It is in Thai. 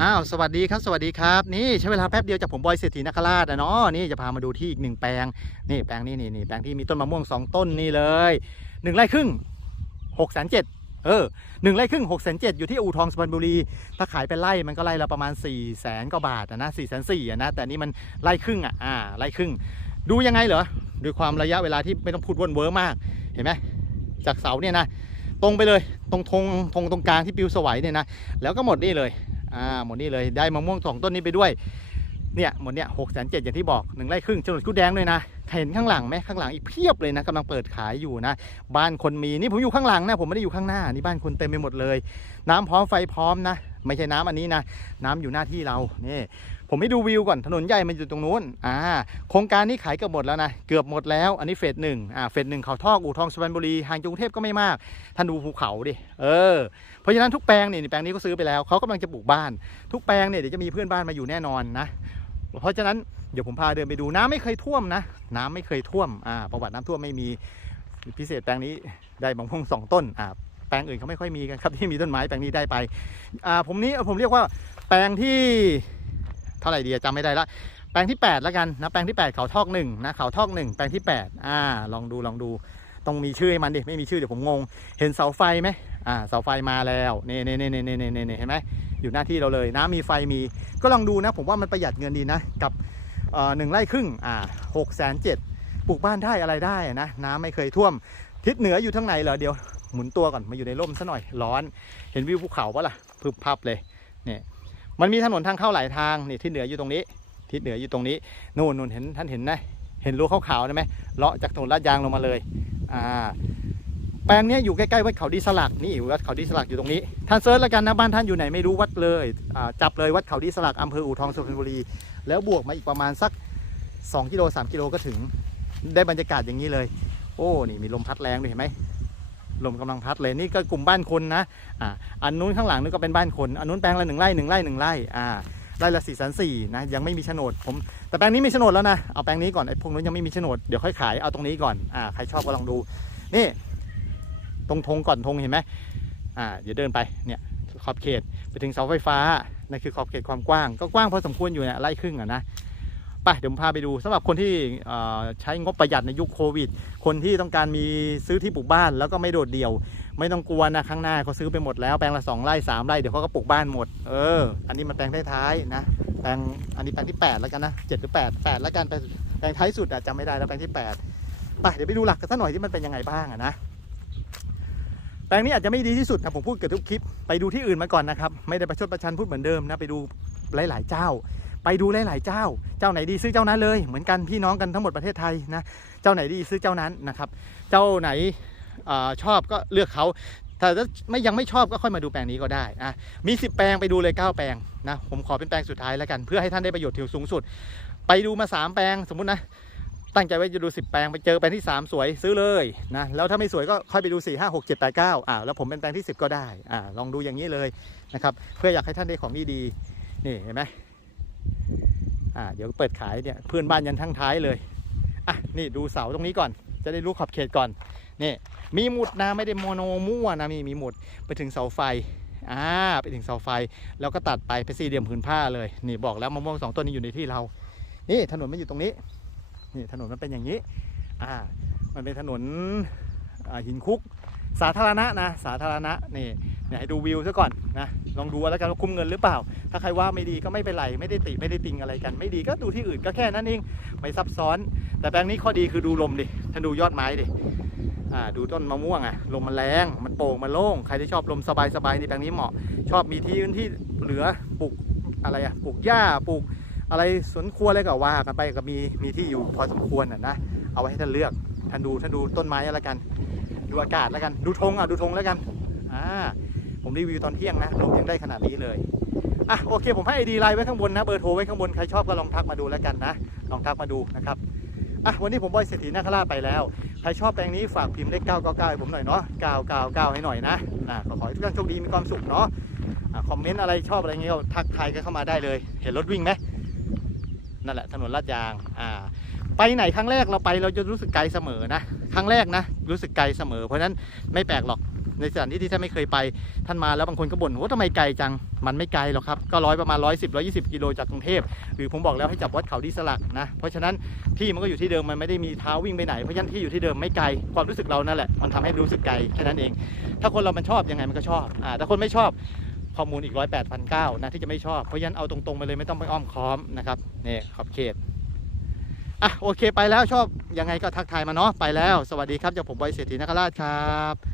อ้าวสวัสดีครับสวัสดีครับ นี่ใช้เวลาแป๊บเดียวจากผมบอยเศรษฐีนคราชนะเนาะนี่จะพามาดูที่อีกหนึ่งแปลงนี่แปลงนี้นี่นี่แปลงที่มีต้นมะม่วงสองต้นนี่เลยหนึ่งไร่ครึ่งหกแสนเจ็ดเออหนึ่งไร่ครึ่งหกแสนเจ็ดอยู่ที่อู่ทองสุพรรณบุรี ถ้าขายเป็นไร่มันก็ไร่ละประมาณ4ี่แสนกว่าบาทนะสี่แสนสี่นะแต่นี่มันไร่ครึ่งอะอ่าไร่ครึ่ง ดูยังไงเหรอด้วยความระยะเวลาที่ไม่ต้องพูดวนเวอร์มากเห็นไหมจากเสาเนี่ยนะตรงไปเลยตรงธงธงตรงกลางที่ปิวสวัยเนี่ยนะแล้วก็หมดนี่เลย อ่าหมดนี่เลยได้มะม่วงสองต้นนี้ไปด้วยเนี่ยหมดเนี่ยหกแสนเจ็ดอย่างที่บอกหนึ่งไร่ครึ่งโฉนดกู้แดงด้วยนะเห็นข้างหลังไหมข้างหลังอีกเพียบเลยนะกำลังเปิดขายอยู่นะ บ้านคนมีนี่ผมอยู่ข้างหลังนะผมไม่ได้อยู่ข้างหน้านี่บ้านคนเต็มไปหมดเลย น้ำพร้อมไฟพร้อมนะ ไม่ใช่น้ำอันนี้นะ น้ำอยู่หน้าที่เรานี่ผมให้ดูวิวก่อนถนนใหญ่มันอยู่ตรงนู้นอ่าโครงการนี้ขายเกือบหมดแล้วนะเกือบหมดแล้ว อันนี้เฟสหนึ่งอ่าเฟสหนึ่งเขาทอกอู่ทองสุพรรณบุรีห่างจากกรุงเทพก็ไม่มากท่านดูภูเขาดิเออเพราะฉะนั้นทุกแปลงเนี่ยแปลงนี้ก็ซื้อไปแล้วเขากำลังจะปลูกบ้าน ทุกแปลงเนี่ยเดี๋ยวจะมีเพื่อนบ้านมาอยู่แน่นอนนะเพราะฉะนั้นเดี๋ยวผมพาเดินไปดูน้ำไม่เคยท่วมนะ น้ำไม่เคยท่วมอ่าประวัติน้ำท่วมไม่มีพิเศษแปลงนี้ได้บางพงสองต้นอ่า ปลงอื่นเขาไม่ค่อยมีกันครับที่มีต้นไม้แปลงนี้ได้ไปอ่าผมนี้ผมเรียกว่าแปลงที่เท่าไหร่ดีอะจำไม่ได้ละแปลงที่ 8 แล้วกันนะแปลงที่ 8 เขาทอกหนึ่งนะเขาทอกหนึ่งแปลงที่8อ่าลองดูลองดูต้องมีชื่อให้มันดิไม่มีชื่อเดี๋ยวผมงง เห็นเสาไฟไหมอ่าเสาไฟมาแล้วนี่นี่นี่นี่นี่นี่เห็นไหมอยู่หน้าที่เราเลยน้ำมีไฟมีก็ลองดูนะ ผมว่ามันประหยัดเงินดีนะ กับเอ่อหนึ่งไร่ครึ่งอ่าหกแสนเจ็ดปลูกบ้านได้อะไรได้นะ น้ำไม่เคยท่วม ทิศเหนืออยู่ทั้งไหนเหรอเดี๋ยว หมุนตัวก่อนมาอยู่ในร่มซะหน่อยร้อน เห็นวิวภูเขาปะล่ะพึบพับเลยเนี่ยมันมีถนนทางเข้าหลายทางนี่ทิศเหนืออยู่ตรงนี้ทิศเหนืออยู่ตรงนี้นู่นนู่นเห็นท่านเห็นนะเห็นรั้วขาวๆได้ไหมเลาะจากถนนลาดยางลงมาเลยอ่าแปลงนี้อยู่ใกล้ๆวัดเขาดีสลักนี่วัดเขาดีสลักอยู่ตรงนี้ท่านเซิร์ชแล้วกันนะบ้านท่านอยู่ไหนไม่รู้วัดเลยอ่าจับเลยวัดเขาดีสลักอำเภออู่ทองสุพรรณบุรี แล้วบวกมาอีกประมาณสัก 2กิโล3กิโลก็ถึงได้บรรยากาศอย่างนี้เลย โอ้นี่มีลมพัดแรงด้วยเห็นไหม ลมกำลังพัดเลยนี่ก็กลุ่มบ้านคนนะอ่าอันนู้นข้างหลังนี่ก็เป็นบ้านคนอันนู้นแปลงละหนึ่งไร่หนึ่งไร่หนึ่งไร่อ่าไร่ละสี่แสนสี่นะยังไม่มีโฉนดผมแต่แปลงนี้มีโฉนดแล้วนะเอาแปลงนี้ก่อนไอ้พวกนู้นยังไม่มีโฉนดเดี๋ยวค่อยขายเอาตรงนี้ก่อนอ่าใครชอบก็ลองดู นี่ ตรงธงก่อนธงเห็นไหมอ่าเดี๋ยวเดินไปเนี่ยขอบเขตไปถึงเสาไฟฟ้านั่นคือขอบเขตความกว้างก็กว้างพอสมควรอยู่เนี่ยไร่ครึ่งอะนะ ไปเดี๋ยวผมพาไปดูสำหรับคนที่ใช้งบประหยัดในยุคโควิด คนที่ต้องการมีซื้อที่ปลูกบ้านแล้วก็ไม่โดดเดี่ยว ไม่ต้องกลัวนะข้างหน้าเขาซื้อไปหมดแล้วแปลงละสองไร่สามไร่เดี๋ยวเขาก็ปลูกบ้านหมดเอออันนี้มันแปลงท้ายๆนะแปลงอันนี้แปลงที่แปดแล้วกันนะเจ็ดหรือแปดแปดแล้วกันแปลงท้ายสุดอะจำไม่ได้แล้วแปลงที่แปดไปเดี๋ยวไปดูหลักกันสักหน่อยที่มันเป็นยังไงบ้างอะนะแปลงนี้อาจจะไม่ดีที่สุดนะผมพูดเกือบทุกคลิปไปดูที่อื่นมาก่อนนะครับไม่ได้ประชดประชันพูดเหมือนเดิมนะไปดูหลาย ๆ เจ้า ไปดูหลายๆเจ้า เจ้าไหนดีซื้อเจ้านั้นเลยเหมือนกันพี่น้องกันทั้งหมดประเทศไทยนะเจ้าไหนดีซื้อเจ้านั้นนะครับ เจ้าไหนอชอบก็เลือกเขาแต่ถ้าไม่ยังไม่ชอบก็ค่อยมาดูแปลงนี้ก็ได้อะมี 10 แปลงไปดูเลย 9 แปลงนะผมขอเป็นแปลงสุดท้ายแล้วกัน เพื่อให้ท่านได้ประโยชน์ถึงสูงสุด ไปดูมา 3 แปลงสมมุตินะตั้งใจไว้จะดู 10 แปลงไปเจอแปลงที่ 3 สวยซื้อเลยนะแล้วถ้าไม่สวยก็ค่อยไปดู 4 5 6 7 8 9อ่าแล้วผมเป็นแปลงที่ 10 ก็ได้อ่าลองดูอย่างนี้เลยนะครับเพื่ออยากให้ท่านได้ของดีๆนี่เห็นไหม อ่าเดี๋ยวเปิดขายเนี่ยเพื่อนบ้านยันทั้งท้ายเลยอะนี่ดูเสาตรงนี้ก่อน จะได้รู้ขอบเขตก่อนนี่มีหมุดนะไม่ได้โมโนมั่วนะมีมีหมุดไปถึงเสาไฟอ่าไปถึงเสาไฟ แล้วก็ตัดไปเป็นสี่เหลี่ยมผืนผ้าเลยนี่บอกแล้วมะม่วงสองต้นนี้อยู่ในที่เรา นี่ถนนมันอยู่ตรงนี้นี่ถนนมันเป็นอย่างนี้อ่ามันเป็นถนนหินคุก สาธารณะนะสาธารณะนี่ เนี่ยให้ดูวิวซะก่อนนะลองดูแล้วกันว่าคุ้มเงินหรือเปล่า ถ้าใครว่าไม่ดีก็ไม่เป็นไรไม่ได้ติไม่ได้ติงอะไรกัน ไม่ดีก็ดูที่อื่นก็แค่นั้นเองไม่ซับซ้อน แต่แปลงนี้ข้อดีคือดูลมดิท่านดูยอดไม้ดิอ่าดูต้นมะม่วงอะลมมันแรงมันโปร่งมันโล่งใครที่ชอบลมสบายๆนี่แปลงนี้เหมาะ ชอบมีที่พื้นที่เหลือปลูกอะไรอะปลูกหญ้าปลูกอะไรสวนครัวอะไรก็ว่ากันไปก็มีมีที่อยู่พอสมควรอะนะเอาไว้ให้ท่านเลือกท่านดูท่านดูต้นไม้แล้วกัน ดูอากาศแล้วกัน ดูธงอะดูธงแล้วกันอ่า ผมรีวิวตอนเที่ยงนะลมยังได้ขนาดนี้เลยอะโอเค ผมให้ไอดีไลน์ไว้ข้างบนนะเบอร์โทรไว้ข้างบนใครชอบก็ลองทักมาดูแล้วกันนะ ลองทักมาดูนะครับอะวันนี้ผมบอยเศรษฐีนาคราชไปแล้ว ใครชอบแปลงนี้ฝากพิมพ์เลข999ให้ผมหน่อยเนาะ999 ให้หน่อยนะนะขออให้ทุกท่านโชคดีมีความสุขเนาะอะคอมเมนต์อะไรชอบอะไรเงี้ยก็ทักทายกันเข้ามาได้เลย เห็นรถวิ่งไหมนั่นแหละถนนลาดยางอ่าไปไหนครั้งแรกเราไปเราจะรู้สึกไกลเสมอนะ ครั้งแรกนะ รู้สึกไกลเสมอ เพราะฉะนั้นไม่แปลกหรอก ในสถานที่ที่ท่านไม่เคยไป ท่านมาแล้วบางคนก็บ่นว่าทำไมไกลจัง มันไม่ไกลหรอกครับ ก็ร้อยประมาณ110 120กิโลจากกรุงเทพหรือผมบอกแล้วให้จับวัดเขาดีสลักนะ เพราะฉะนั้นที่มันก็อยู่ที่เดิมมันไม่ได้มีเท้าวิ่งไปไหน เพราะฉะนั้นที่อยู่ที่เดิมไม่ไกล ความรู้สึกเรานั่นแหละ มันทำให้รู้สึกไกลแค่นั้นเอง ถ้าคนเรามันชอบยังไงมันก็ชอบอ่าถ้าคนไม่ชอบข้อมูลอีกร้อยแปดพันเก้านะที่จะไม่ชอบ เพราะฉะนั้นเอาตรงๆไปเลยไม่ต้องไปอ้อมค้อมนะครับนี่ขอบเขตอะโอเคไปแล้วชอบยังไงก็ทักทายมาเนาะไปแล้ว สวัสดีครับจากผมบอยเศรษฐีนคราชครับ